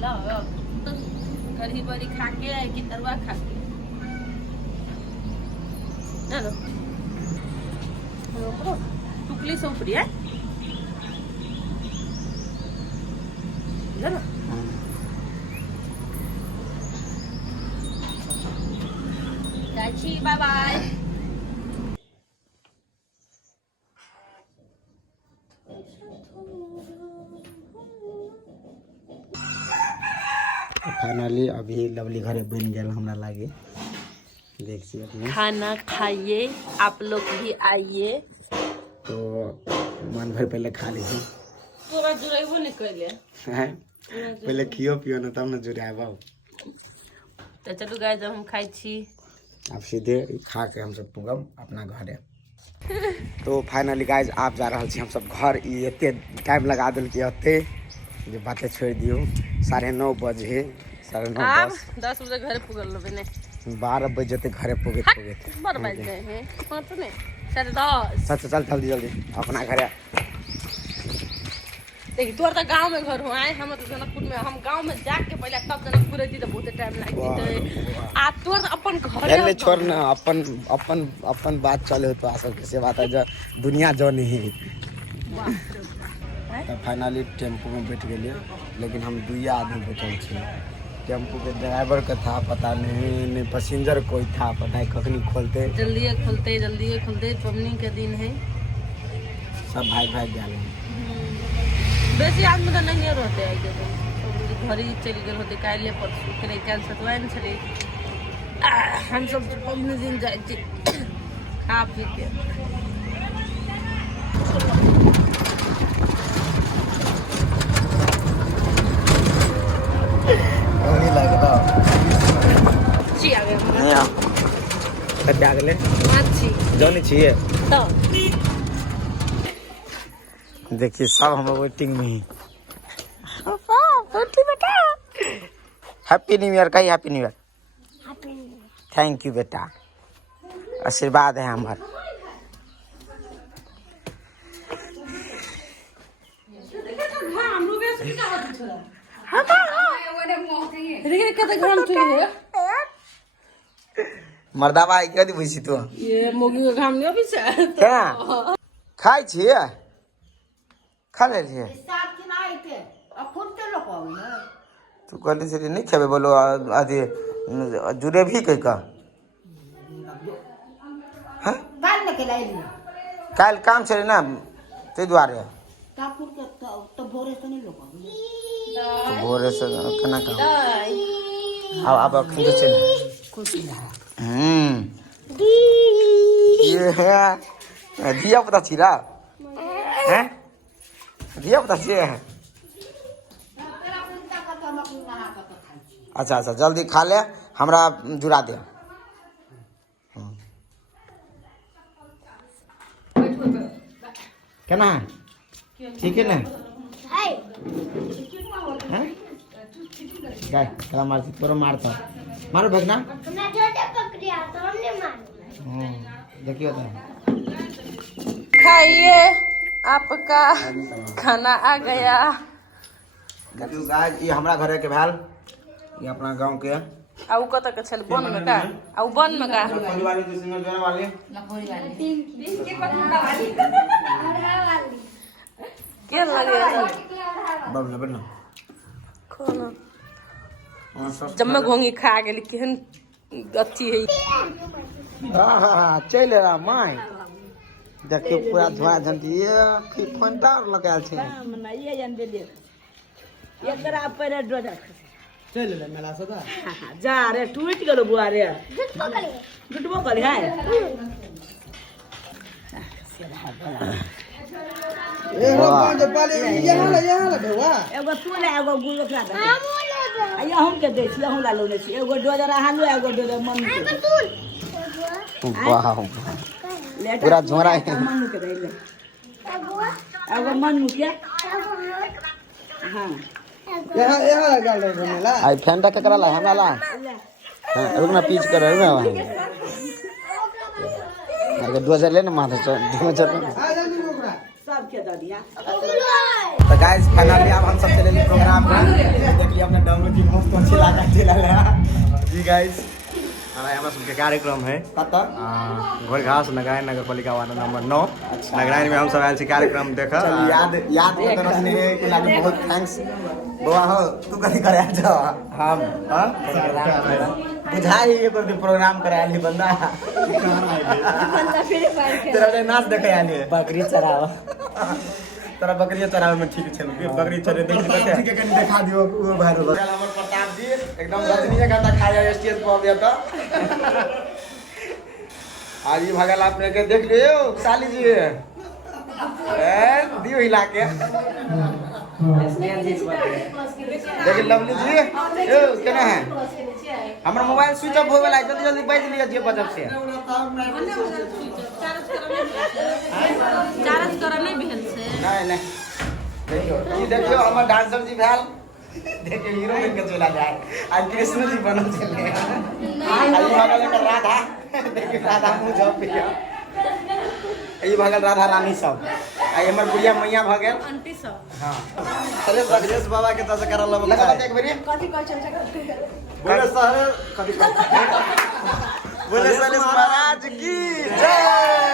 लो तो कढ़ी बड़ी खा के कि तरुआ खा के ना लो टुकली से ऊपरी है ना चाची बाय बाय। फाइनली अभी लवली घरे बन गया हमरा लागे देखिए अपने खाना खाइए आप लोग भी आइए। तो मन भर पहले खा लीजिए तोरा जुड़ेबो नहीं कैले हैं पहले खियो पियो ना तब ना जुड़ाबो। तो चलू गाइस जब हम खाई छी आप सीधे खा के हम सब पुगम अपना घरे। तो फाइनली गाइस आप जा रहा छी हम सब घर एते टाइम लगा दिल कि एते जो बातें छोड़ दियो 9:30 बजे 9:30 10 बजे घर पुगल लोबे ने 12 बजे तक घरे पुगे 12 बज गए हैं पाँच ने 10:30। चल जल्दी जल्दी अपना घरे। देखी तोर तो गांव में घर हो आए हम तो जनकपुर में हम गांव में जाके पहले तब जनकपुर थी तो बहुत टाइम लाग जते आ तोर अपन घर पहले छोड़ ना अपन बात चले तो आसर के से बात है जो दुनिया जो नहीं तो फाइनली टेम्पो में बैठ गए लेकिन हम दुइया आदमी बैठल छे टेम्पो के ड्राइवर का था पता नहीं पैसेंजर कोई था पता है कखनी खोलते जल्दी खुलते पवनी के दिन है सब भाई गए बेसी आदमी तो नहीं रहते आई के घर ही चल गए होते काल्हे परसों के काल सतवाइन छे हम सब पवनी दिन जाए छी खा पी के नहीं लगता छी आ गए नहीं आ कब आ गए माछी जानी चाहिए तो देखिए सब हम वेटिंग में ही हैप्पी न्यू ईयर कही happy new year thank you बेटा आशीर्वाद है हमारा। मर्दाबा कथी बुझी तू ये मोगी का घाम नहीं से क्या खाई छिए खा ले छिए तू कहली से नहीं खेबे बोलो अथी जुड़े भी कह का काल काम छे ना ते दुआरे तो भोरे से केना काम अब खंडे छे ये है दिया पता छिरा हैं दिया पता छे अच्छा जल्दी खा ले हमरा जुड़ा दे केना ठीक है ना हैं गाय कला मार तोरा मारता मारो भगना देखियो तो खाइए आपका खाना आ गया। देखियो गाय ये हमरा घरे के भेल ये अपना गांव के आउ कत के छल बन में का आउ बन में का लखोरी वाली किसने जोर वाली के लगे बबला खाना जब मैं घोंगी खा गेली केहन अथी है चल रहा माय देखियो पूरा धुआं झंडी ये फंटार लगाल छे ये जन दे दे एकरा पर डोजा चल ले मेला सदा जा रे टूट गेलो बुआ रे गुटबो करी हाय वाह यहाँ ले बउआ एगो तू ले एगो गुलो खा दे आया हम के दे छी हम ला लोने छी एगो डोजर हालू एगो डोजर मन के वाह पूरा झोरा है मन के दे ले एगो मन के हां यहाँ लगा ले मेला आई फैंटा के कराला हमरा ला रुकना पीच कर रुकना वहां अगर डोजर ले ना माथे डोजर तो गाइस फाइनली अब हम सब चले प्रोग्राम में देखिए अपने डमरू जी मस्त अच्छी लागा चला जी गाइस हमारा सबके कार्यक्रम है घोर घास नगरायन नगर पालिका वार्ड नंबर 9 नगरायन में हम सब आयल कार्यक्रम देखा याद बहुत थैंक्स बुआ हो तू कथी करे हम बुझा ही एक प्रोग्राम करे आली बंदा तेरा नाच देखे आली बकरी चरावा तोरा बकरी चरावे में ठीक छे बकरी चरे देख ठीक है कनी दिखा दियो वो वायरल हमर प्रताप जी एकदम रजनीय गाता खाया स्टेज पर आबे त आज ही भगल आपने के देख लियो साली जी ए दियो हिला के देखिए लवली जी ए केना है हमर मोबाइल स्विच ऑफ हो गेला जल्दी जल्दी बाज लिया जे बजब से चार्ज करा नहीं भेल से नहीं देखियो हमर डांसर जी भेल देखियो हीरोइन के चला जाए आज कृष्ण जी बनल चले आई भगल के राधा देखियो राधा मुंह जप पिया ई भगल राधा रानी सब आई हमर बुढ़िया मैया भ गेल आंटी सब हां चले राजेश बाबा के तस करल लगा एक बारी कथी कहै छै बोले सर कभी बोले सर महाराज की जय